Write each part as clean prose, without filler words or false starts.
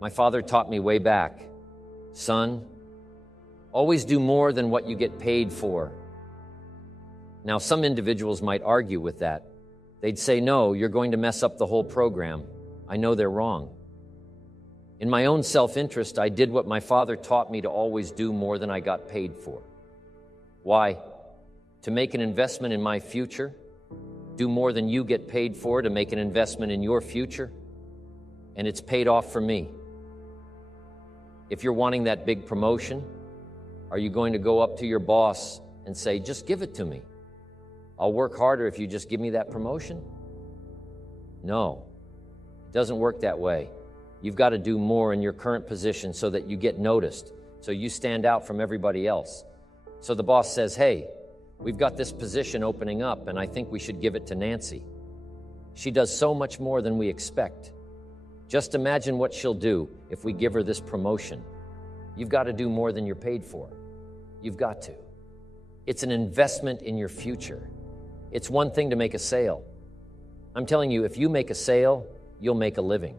My father taught me way back, son, always do more than what you get paid for. Now, some individuals might argue with that. They'd say, no, you're going to mess up the whole program. I know they're wrong. In my own self-interest, I did what my father taught me to always do more than I got paid for. Why? To make an investment in my future? Do more than you get paid for to make an investment in your future? And it's paid off for me. If you're wanting that big promotion, are you going to go up to your boss and say, just give it to me? I'll work harder if you just give me that promotion? No, it doesn't work that way. You've got to do more in your current position so that you get noticed, so you stand out from everybody else. So the boss says, hey, we've got this position opening up, and I think we should give it to Nancy. She does so much more than we expect. Just imagine what she'll do if we give her this promotion. You've got to do more than you're paid for. You've got to. It's an investment in your future. It's one thing to make a sale. I'm telling you, if you make a sale, you'll make a living.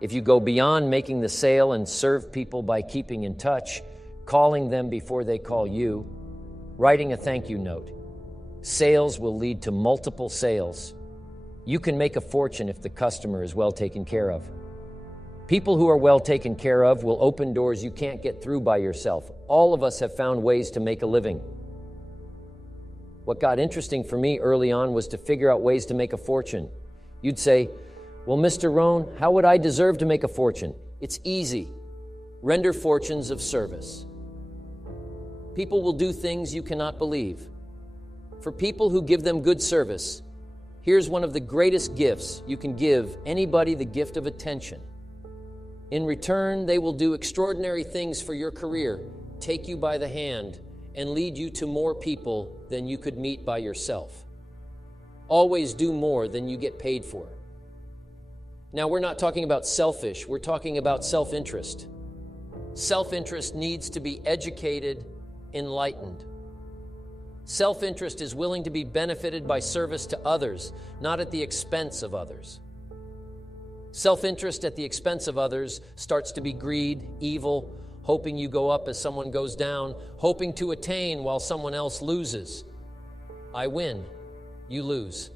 If you go beyond making the sale and serve people by keeping in touch, calling them before they call you, writing a thank you note, sales will lead to multiple sales. You can make a fortune if the customer is well taken care of. People who are well taken care of will open doors you can't get through by yourself. All of us have found ways to make a living. What got interesting for me early on was to figure out ways to make a fortune. You'd say, well, Mr. Rohn, how would I deserve to make a fortune? It's easy. Render fortunes of service. People will do things you cannot believe. For people who give them good service, here's one of the greatest gifts you can give anybody: the gift of attention. In return, they will do extraordinary things for your career, take you by the hand, and lead you to more people than you could meet by yourself. Always do more than you get paid for. Now, we're not talking about selfish, we're talking about self-interest. Self-interest needs to be educated, enlightened. Self-interest is willing to be benefited by service to others, not at the expense of others. Self-interest at the expense of others starts to be greed, evil, hoping you go up as someone goes down, hoping to attain while someone else loses. I win, you lose.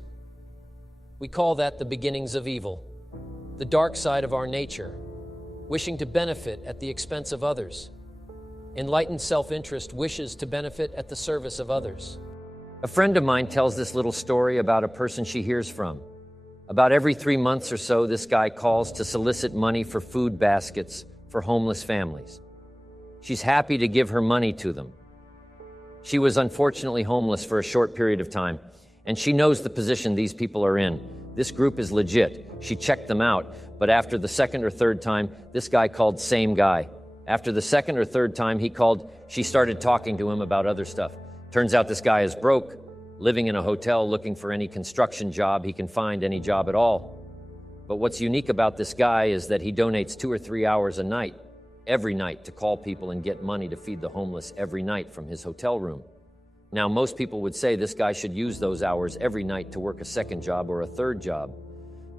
We call that the beginnings of evil, the dark side of our nature, wishing to benefit at the expense of others. Enlightened self-interest wishes to benefit at the service of others. A friend of mine tells this little story about a person she hears from. About every 3 months or so, this guy calls to solicit money for food baskets for homeless families. She's happy to give her money to them. She was unfortunately homeless for a short period of time, and she knows the position these people are in. This group is legit. She checked them out, but after the second or third time, this guy called, same guy. After the second or third time he called, she started talking to him about other stuff. Turns out this guy is broke, living in a hotel, looking for any construction job he can find, any job at all. But what's unique about this guy is that he donates 2 or 3 hours a night, every night, to call people and get money to feed the homeless every night from his hotel room. Now, most people would say this guy should use those hours every night to work a second job or a third job.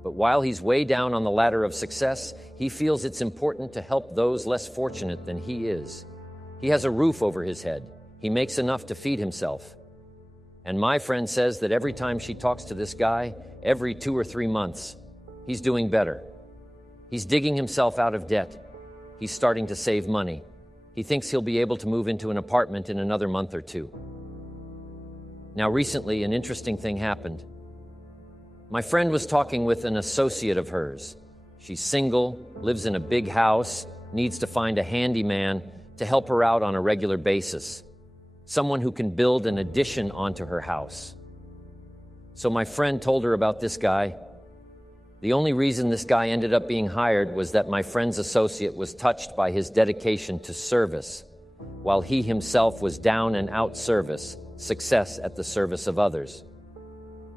But while he's way down on the ladder of success, he feels it's important to help those less fortunate than he is. He has a roof over his head. He makes enough to feed himself. And my friend says that every time she talks to this guy, every 2 or 3 months, he's doing better. He's digging himself out of debt. He's starting to save money. He thinks he'll be able to move into an apartment in another month or 2. Now, recently, an interesting thing happened. My friend was talking with an associate of hers. She's single, lives in a big house, needs to find a handyman to help her out on a regular basis, someone who can build an addition onto her house. So my friend told her about this guy. The only reason this guy ended up being hired was that my friend's associate was touched by his dedication to service, while he himself was down and out success at the service of others.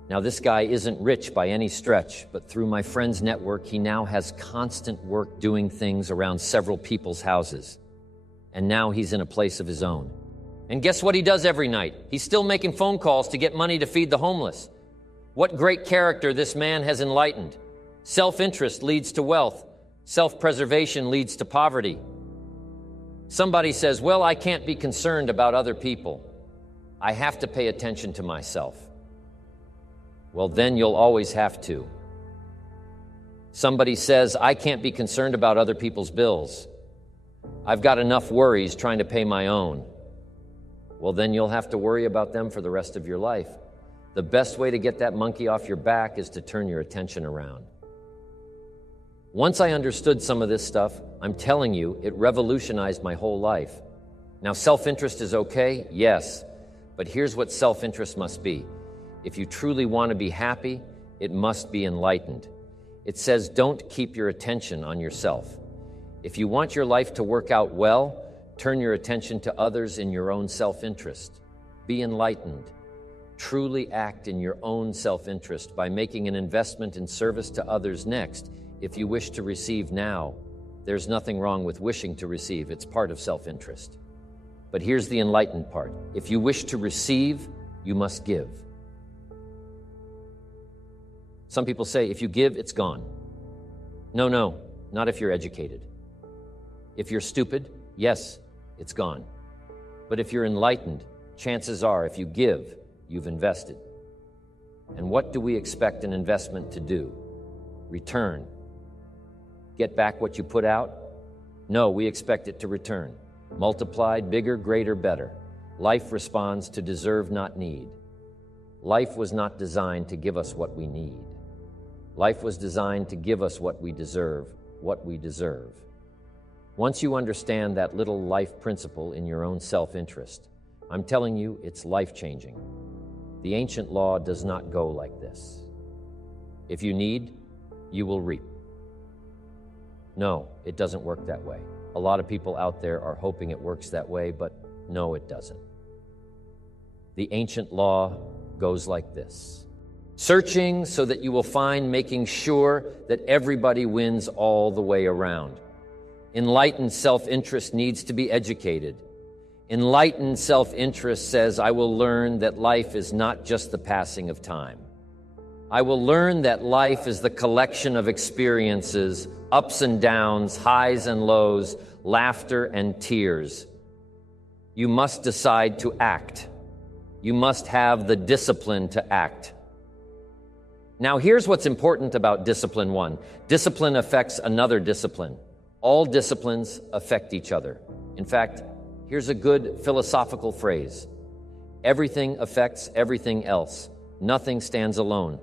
Now, this guy isn't rich by any stretch, but through my friend's network, he now has constant work doing things around several people's houses. And now he's in a place of his own. And guess what he does every night? He's still making phone calls to get money to feed the homeless. What great character this man has enlightened. Self-interest leads to wealth. Self-preservation leads to poverty. Somebody says, well, I can't be concerned about other people. I have to pay attention to myself. Well, then you'll always have to. Somebody says, I can't be concerned about other people's bills. I've got enough worries trying to pay my own. Well, then you'll have to worry about them for the rest of your life. The best way to get that monkey off your back is to turn your attention around. Once I understood some of this stuff, I'm telling you, it revolutionized my whole life. Now, self-interest is okay? Yes. But here's what self-interest must be. If you truly want to be happy, it must be enlightened. It says, don't keep your attention on yourself. If you want your life to work out well, turn your attention to others in your own self-interest. Be enlightened. Truly act in your own self-interest by making an investment in service to others next. If you wish to receive now, there's nothing wrong with wishing to receive. It's part of self-interest. But here's the enlightened part. If you wish to receive, you must give. Some people say, if you give, it's gone. No, not if you're educated. If you're stupid, yes, it's gone. But if you're enlightened, chances are, if you give, you've invested. And what do we expect an investment to do? Return. Get back what you put out? No, we expect it to return. Multiplied, bigger, greater, better. Life responds to deserve, not need. Life was not designed to give us what we need. Life was designed to give us what we deserve, what we deserve. Once you understand that little life principle in your own self-interest, I'm telling you, it's life-changing. The ancient law does not go like this. If you need, you will reap. No, it doesn't work that way. A lot of people out there are hoping it works that way, but no, it doesn't. The ancient law goes like this. Searching so that you will find, making sure that everybody wins all the way around. Enlightened self-interest needs to be educated. Enlightened self-interest says, I will learn that life is not just the passing of time. I will learn that life is the collection of experiences, ups and downs, highs and lows, laughter and tears. You must decide to act. You must have the discipline to act. Now, here's what's important about discipline one. Discipline affects another discipline. All disciplines affect each other. In fact, here's a good philosophical phrase. Everything affects everything else. Nothing stands alone.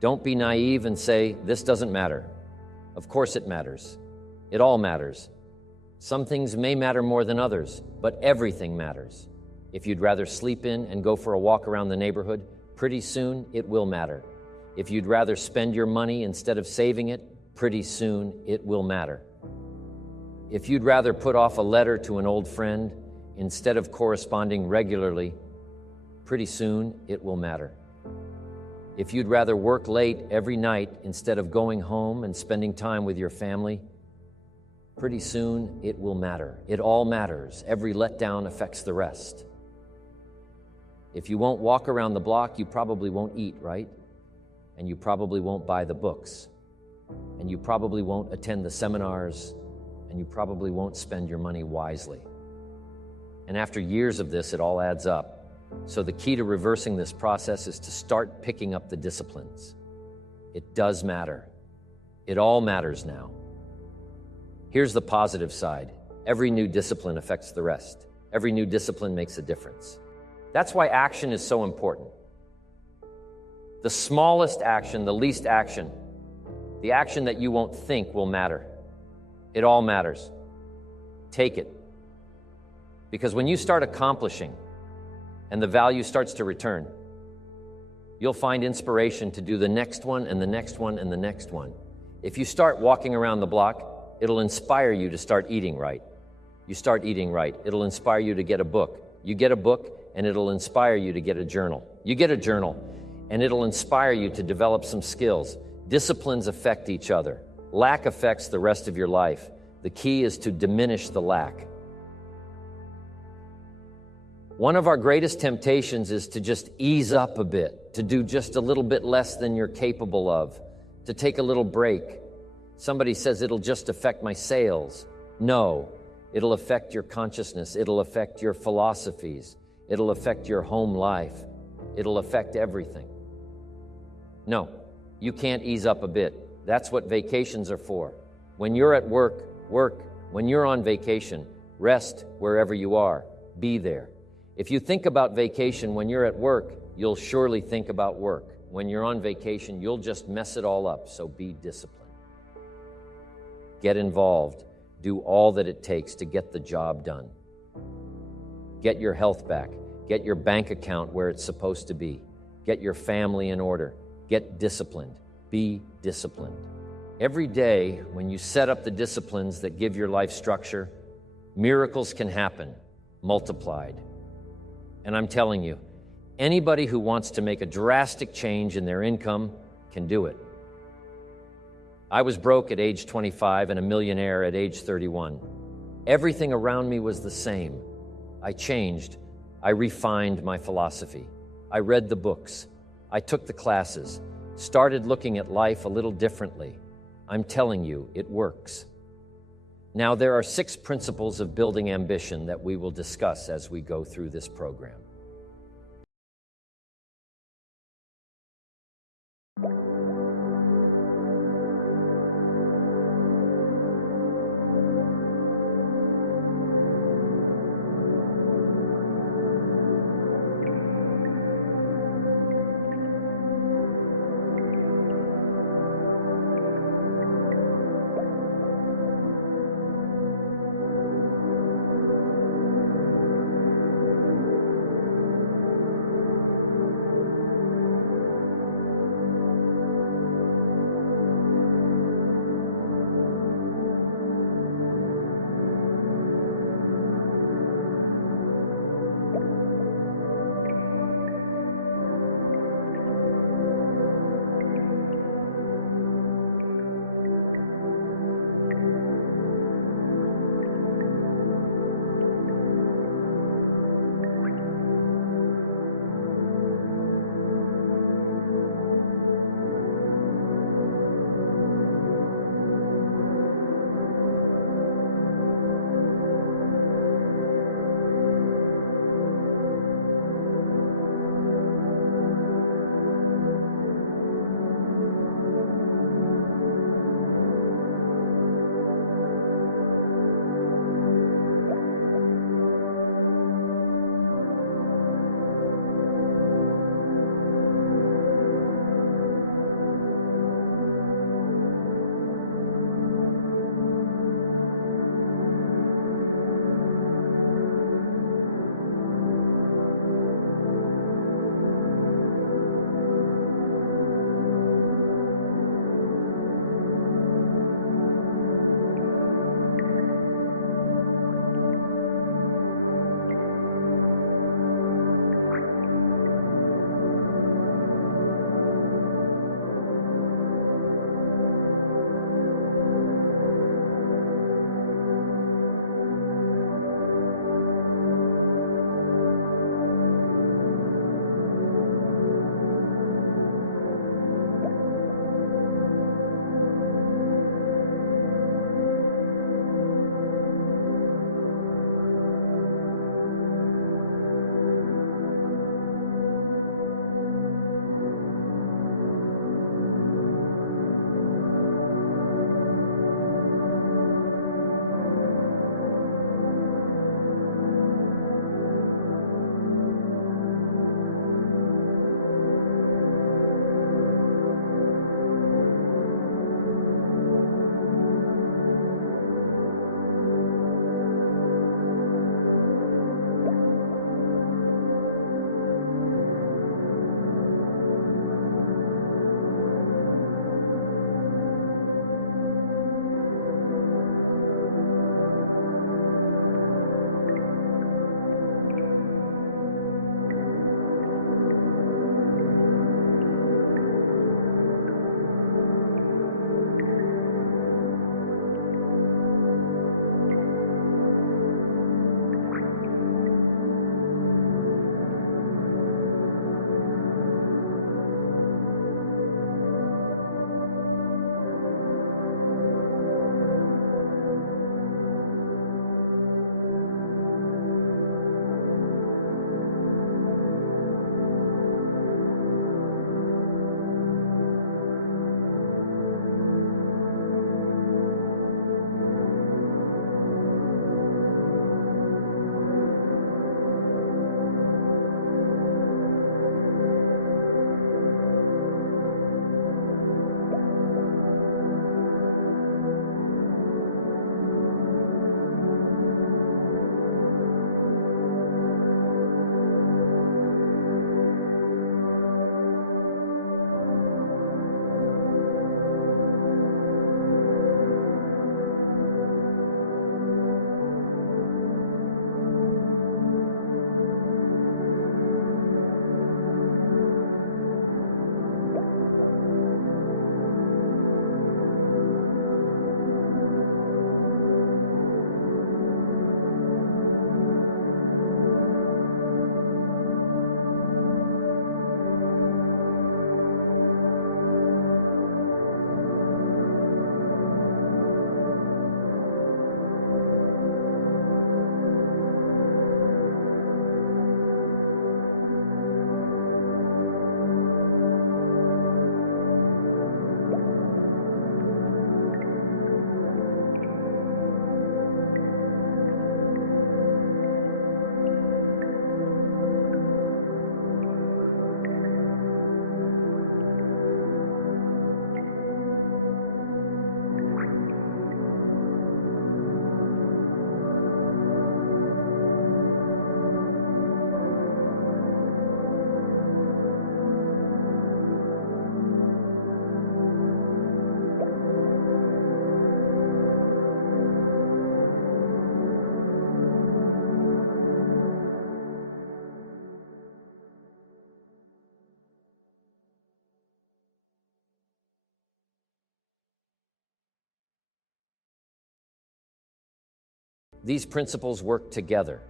Don't be naive and say, this doesn't matter. Of course it matters. It all matters. Some things may matter more than others, but everything matters. If you'd rather sleep in and go for a walk around the neighborhood, pretty soon it will matter. If you'd rather spend your money instead of saving it, pretty soon it will matter. If you'd rather put off a letter to an old friend instead of corresponding regularly, pretty soon it will matter. If you'd rather work late every night instead of going home and spending time with your family, pretty soon it will matter. It all matters. Every letdown affects the rest. If you won't walk around the block, you probably won't eat, right? And you probably won't buy the books. And you probably won't attend the seminars. And you probably won't spend your money wisely. And after years of this, it all adds up. So the key to reversing this process is to start picking up the disciplines. It does matter. It all matters now. Here's the positive side. Every new discipline affects the rest. Every new discipline makes a difference. That's why action is so important. The smallest action, the least action, the action that you won't think will matter. It all matters. Take it. Because when you start accomplishing and the value starts to return, you'll find inspiration to do the next one and the next one and the next one. If you start walking around the block, it'll inspire you to start eating right. You start eating right. It'll inspire you to get a book. You get a book, and it'll inspire you to get a journal. You get a journal, and it'll inspire you to develop some skills. Disciplines affect each other. Lack affects the rest of your life. The key is to diminish the lack. One of our greatest temptations is to just ease up a bit, to do just a little bit less than you're capable of, to take a little break. Somebody says it'll just affect my sales. No, it'll affect your consciousness. It'll affect your philosophies. It'll affect your home life. It'll affect everything. No, you can't ease up a bit. That's what vacations are for. When you're at work, work. When you're on vacation, rest wherever you are. Be there. If you think about vacation when you're at work, you'll surely think about work. When you're on vacation, you'll just mess it all up, so be disciplined. Get involved. Do all that it takes to get the job done. Get your health back. Get your bank account where it's supposed to be. Get your family in order. Get disciplined. Be disciplined. Every day, when you set up the disciplines that give your life structure, miracles can happen, multiplied. And I'm telling you, anybody who wants to make a drastic change in their income can do it. I was broke at age 25 and a millionaire at age 31. Everything around me was the same. I changed. I refined my philosophy. I read the books. I took the classes, started looking at life a little differently. I'm telling you, it works. Now, there are 6 principles of building ambition that we will discuss as we go through this program. These principles work together,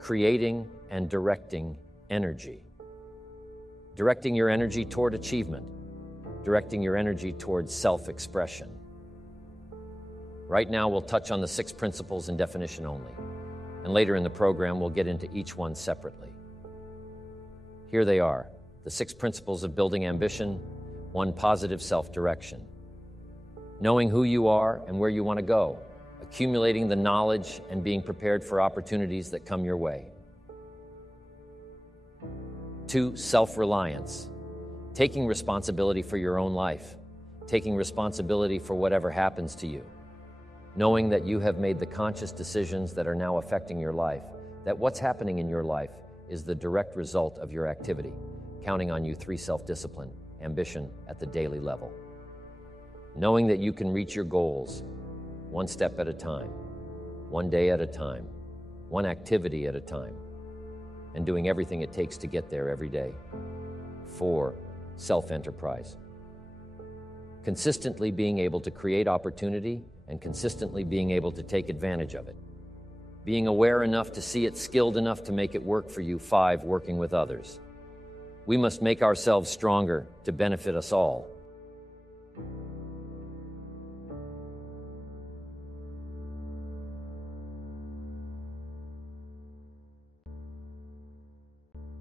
creating and directing energy. Directing your energy toward achievement, directing your energy towards self-expression. Right now, we'll touch on the 6 principles in definition only, and later in the program, we'll get into each one separately. Here they are, the 6 principles of building ambition, 1 positive self-direction. Knowing who you are and where you want to go, accumulating the knowledge and being prepared for opportunities that come your way. 2, self-reliance, taking responsibility for your own life, taking responsibility for whatever happens to you, knowing that you have made the conscious decisions that are now affecting your life, that what's happening in your life is the direct result of your activity, counting on you 3, self-discipline, ambition at the daily level. Knowing that you can reach your goals 1 step at a time, 1 day at a time, 1 activity at a time, and doing everything it takes to get there every day. 4, self-enterprise. Consistently being able to create opportunity and consistently being able to take advantage of it. Being aware enough to see it, skilled enough to make it work for you. 5, working with others. We must make ourselves stronger to benefit us all.